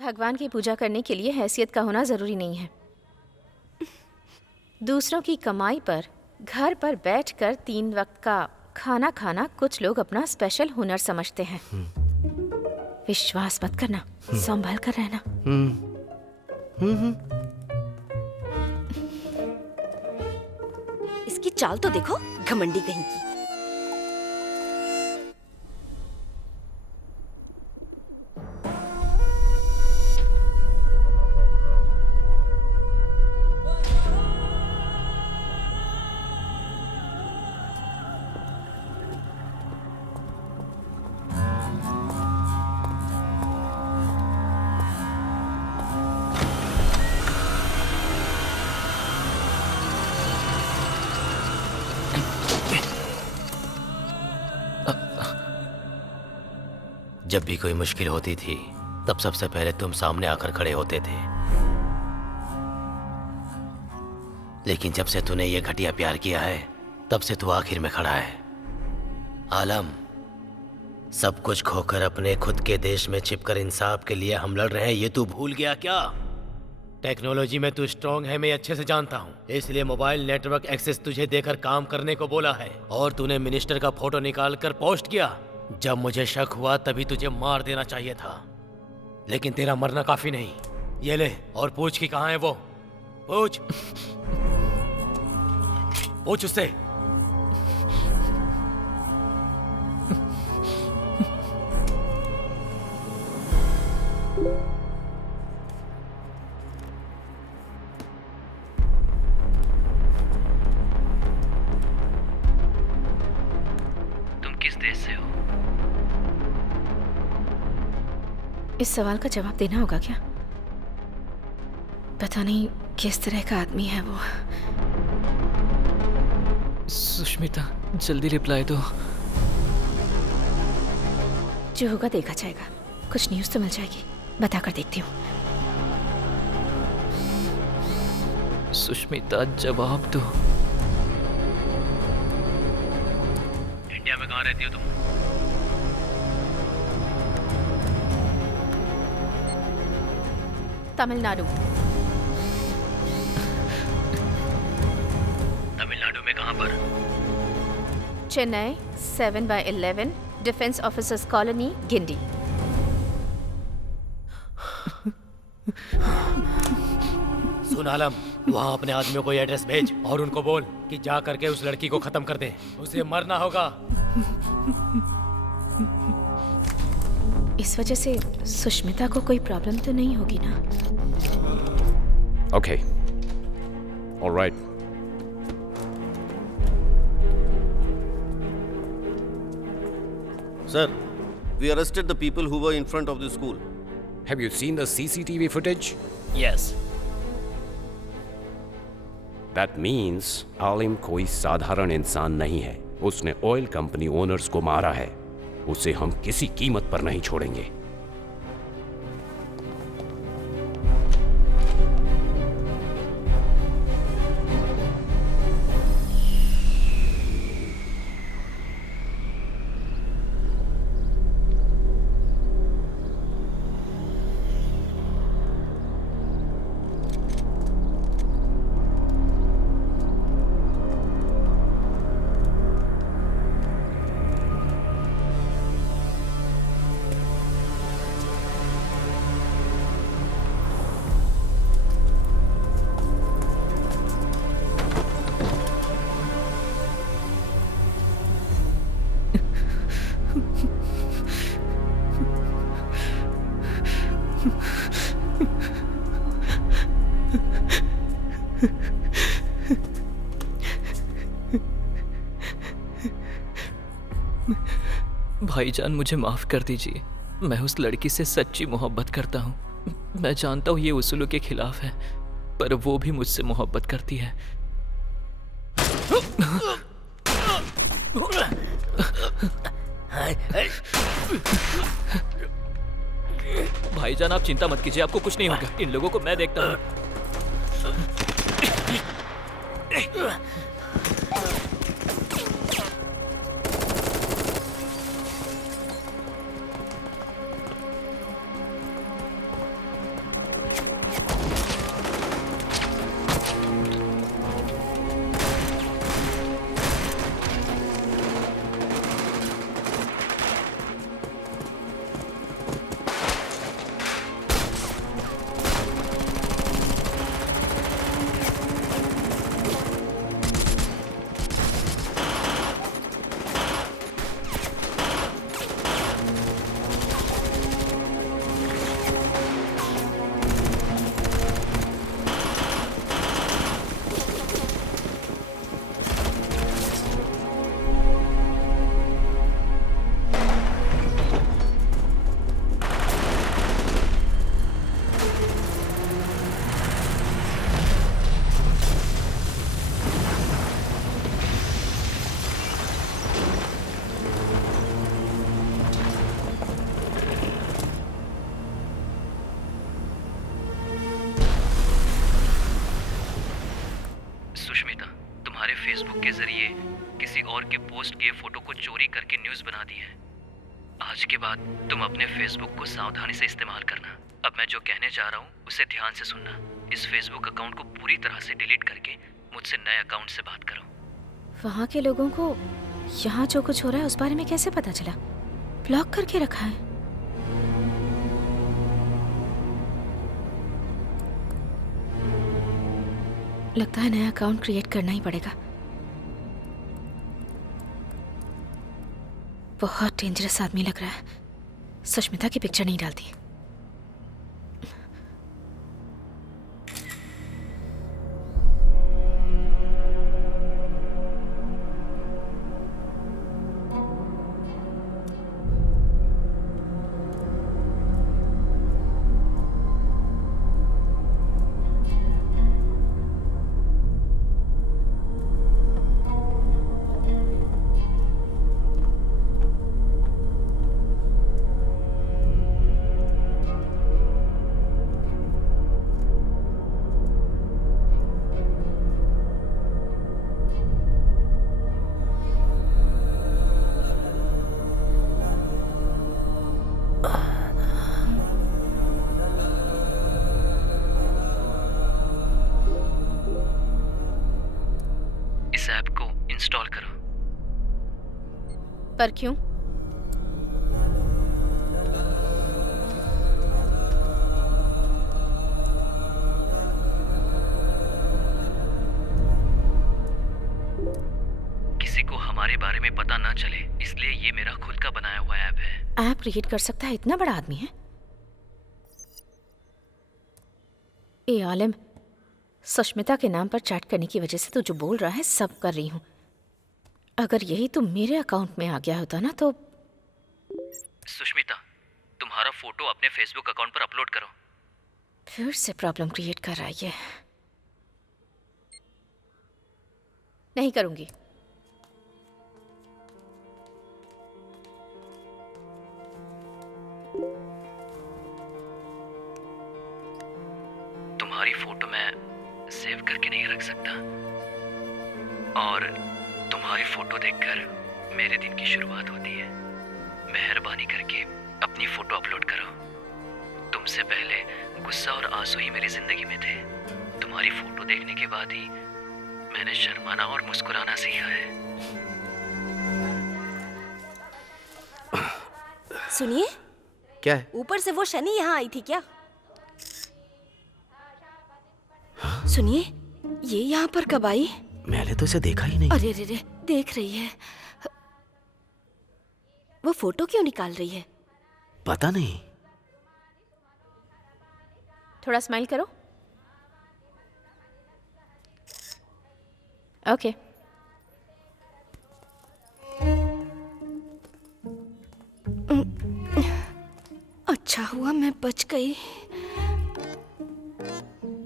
भगवान की पूजा करने के लिए हैसियत का होना जरूरी नहीं है। दूसरों की कमाई पर घर पर बैठकर 3 वक्त का खाना खाना कुछ लोग अपना स्पेशल हुनर समझते हैं। विश्वास मत करना, संभल कर रहना। इसकी चाल तो देखो, घमंडी कहीं की। जब भी कोई मुश्किल होती थी तब सबसे पहले तुम सामने आकर खड़े होते थे, लेकिन जब से तूने ये घटिया प्यार किया है तब से तू आखिर में खड़ा है। आलम, सब कुछ खोकर अपने खुद के देश में छिपकर इंसाफ के लिए हम लड़ रहे हैं, ये तू भूल गया क्या? टेक्नोलॉजी में तू स्ट्रांग है, मैं अच्छे से जानता हूँ, इसलिए मोबाइल नेटवर्क एक्सेस तुझे देकर काम करने को बोला है। और तूने मिनिस्टर का फोटो निकाल कर पोस्ट किया। जब मुझे शक हुआ तभी तुझे मार देना चाहिए था, लेकिन तेरा मरना काफी नहीं। ये ले और पूछ कि कहाँ है वो। पूछ पूछ उससे। तुम किस देश से हो? इस सवाल का जवाब देना होगा क्या? पता नहीं किस तरह का आदमी है वो। सुष्मिता, जल्दी रिप्लाई दो। जो होगा देखा जाएगा। कुछ न्यूज़ तो मिल जाएगी, बताकर देखती हूँ। सुष्मिता, जवाब दो। इंडिया में कहाँ रहती हो तुम? तमिलनाडु। तमिलनाडु में कहाँ पर? Chennai 7/11 defence officers colony, Guindy. सुन आलम, वहाँ अपने आदमियों को ये एड्रेस भेज और उनको बोल कि जा करके उस लड़की को खत्म कर दे, उसे मरना होगा। इस वजह से सुष्मिता को कोई प्रॉब्लम तो नहीं होगी ना? Okay. All right. Sir, we arrested the people who were in front of the school. Have you seen the CCTV footage? Yes. That means आलिम कोई साधारण इंसान नहीं है। उसने ऑयल कंपनी ओनर्स को मारा है। उसे हम किसी कीमत पर नहीं छोड़ेंगे। भाईजान, मुझे माफ कर दीजिए। मैं उस लड़की से सच्ची मोहब्बत करता हूँ। मैं जानता हूँ ये उसूलों के खिलाफ है, पर वो भी मुझसे मोहब्बत करती है। भाईजान, आप चिंता मत कीजिए, आपको कुछ नहीं होगा। इन लोगों को मैं देखता हूँ। पोस्ट किए फोटो को चोरी करके न्यूज़ बना दी है। आज के बाद तुम अपने फेसबुक को सावधानी से इस्तेमाल करना। अब मैं जो कहने जा रहा हूँ उसे ध्यान से सुनना। इस फेसबुक अकाउंट को पूरी तरह से डिलीट करके मुझसे नए अकाउंट से बात करो। वहाँ के लोगों को यहाँ जो कुछ हो रहा है उस बारे में कैसे पता चला? ब्लॉक करके रखा है। लगता है नया अकाउंट क्रिएट करना ही पड़ेगा। बहुत डेंजरस आदमी लग रहा है। सुष्मिता की पिक्चर नहीं डालती। इस ऐप को इंस्टॉल करो। पर क्यों? किसी को हमारे बारे में पता ना चले, इसलिए ये मेरा खुद का बनाया हुआ ऐप है। ऐप क्रिएट कर सकता है? इतना बड़ा आदमी है। ए आलिम, सुष्मिता के नाम पर चैट करने की वजह से तू जो बोल रहा है सब कर रही हूँ। अगर यही तो मेरे अकाउंट में आ गया होता ना तो। सुष्मिता, तुम्हारा फोटो अपने फेसबुक अकाउंट पर अपलोड करो। फिर से प्रॉब्लम क्रिएट कर रहा है ये। नहीं करूंगी। तुम्हारी फोटो मैं सेव करके नहीं रख सकता, और तुम्हारी फोटो देखकर मेरे दिन की शुरुआत होती है। मेहरबानी करके अपनी फोटो अपलोड करो। तुमसे पहले गुस्सा और आंसू ही मेरी जिंदगी में थे। तुम्हारी फोटो देखने के बाद ही मैंने शर्माना और मुस्कुराना सीखा है। सुनिए, क्या है? ऊपर से वो शनि यहाँ आई थी क्या? सुनिए, ये यहाँ पर कब आई? मैंने तो इसे देखा ही नहीं। अरे रे रे, देख रही है। वो फोटो क्यों निकाल रही है? पता नहीं। थोड़ा स्माइल करो। ओके। अच्छा हुआ मैं बच गई।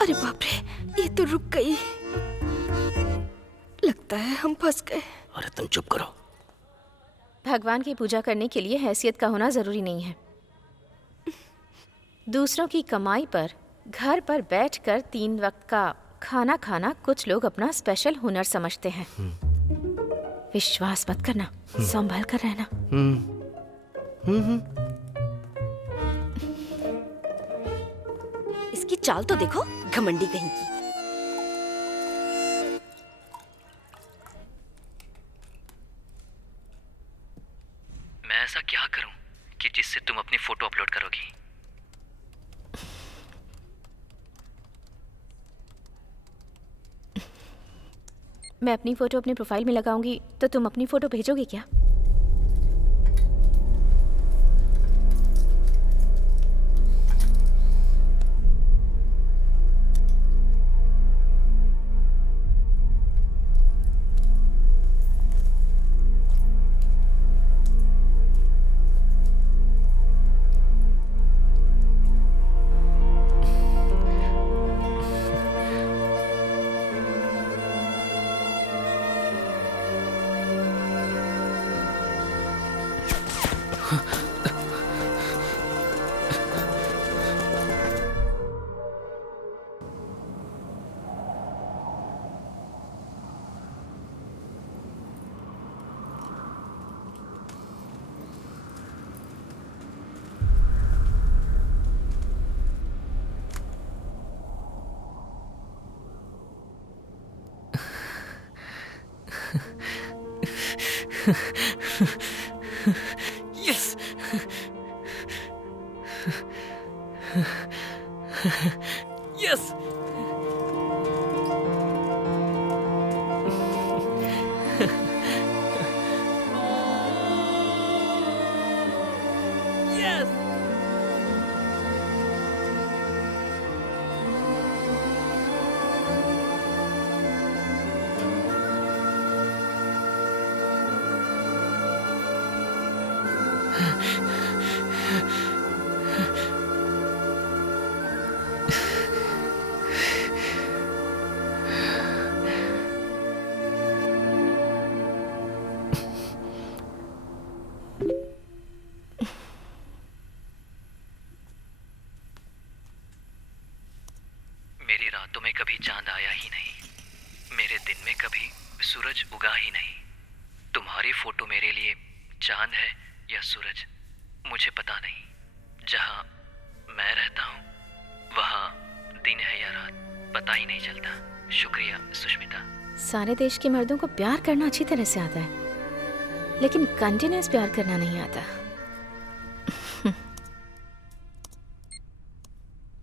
अरे बाप रे, ये तो रुक गई। लगता है हम फंस गए। अरे तुम चुप करो। भगवान की पूजा करने के लिए हैसियत का होना जरूरी नहीं है। दूसरों की कमाई पर घर पर बैठकर 3 वक्त का खाना खाना कुछ लोग अपना स्पेशल हुनर समझते हैं। विश्वास मत करना, संभल कर रहना। इसकी चाल तो देखो, घमंडी कहीं की। मैं ऐसा क्या करूं कि जिससे तुम अपनी फोटो अपलोड करोगी? मैं अपनी फोटो अपने प्रोफाइल में लगाऊंगी तो तुम अपनी फोटो भेजोगे क्या? यस। यस। यस। मेरी रातों में कभी चांद आया ही नहीं, मेरे दिन में कभी सूरज उगा ही नहीं। तुम्हारी फोटो मेरे लिए चांद है या सूरज मुझे पता नहीं। जहाँ मैं रहता हूँ वहाँ दिन है या रात पता ही नहीं चलता। शुक्रिया सुष्मिता। सारे देश के मर्दों को प्यार करना अच्छी तरह से आता है, लेकिन कंटिन्यूअस प्यार करना नहीं आता।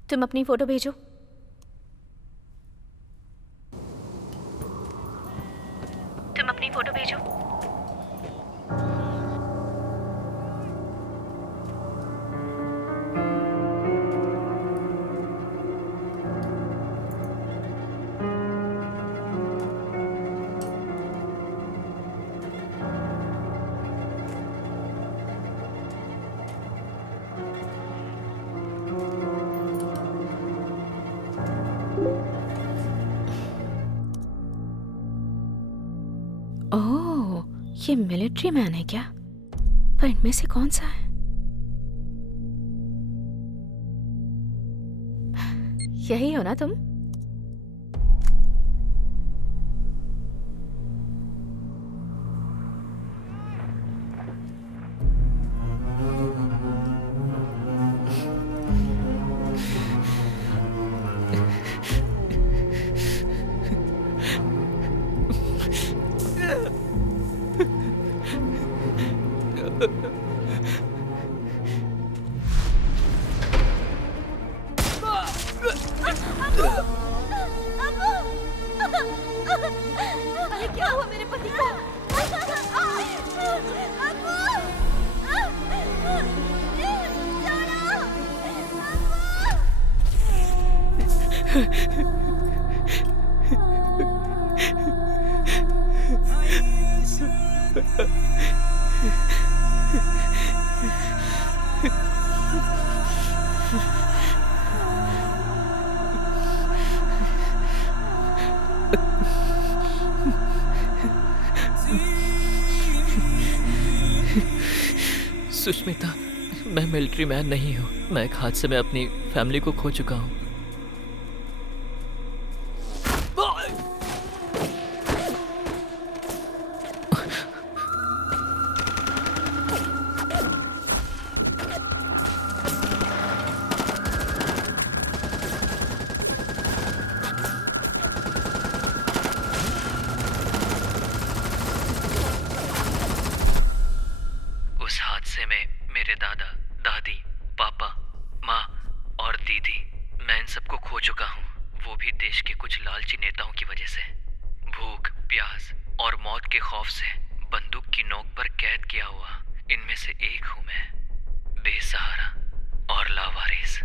तुम अपनी फोटो भेजो। तुम अपनी फोटो भेजो। ओह, ये मिलिट्री मैन है क्या? पर इनमें से कौन सा है? यही हो ना तुम? क्या हुआ मेरे पति को? सुष्मिता, मैं मिलिट्री मैन नहीं हूँ। मैं एक हादसे में अपनी फैमिली को खो चुका हूँ। उस हादसे में मेरे दादा, दादी, पापा, माँ और दीदी, मैं इन सबको खो चुका हूँ। वो भी देश के कुछ लालची नेताओं की वजह से। भूख, प्यास और मौत के खौफ से बंदूक की नोक पर कैद किया हुआ इनमें से एक हूँ मैं, बेसहारा और लावारिस।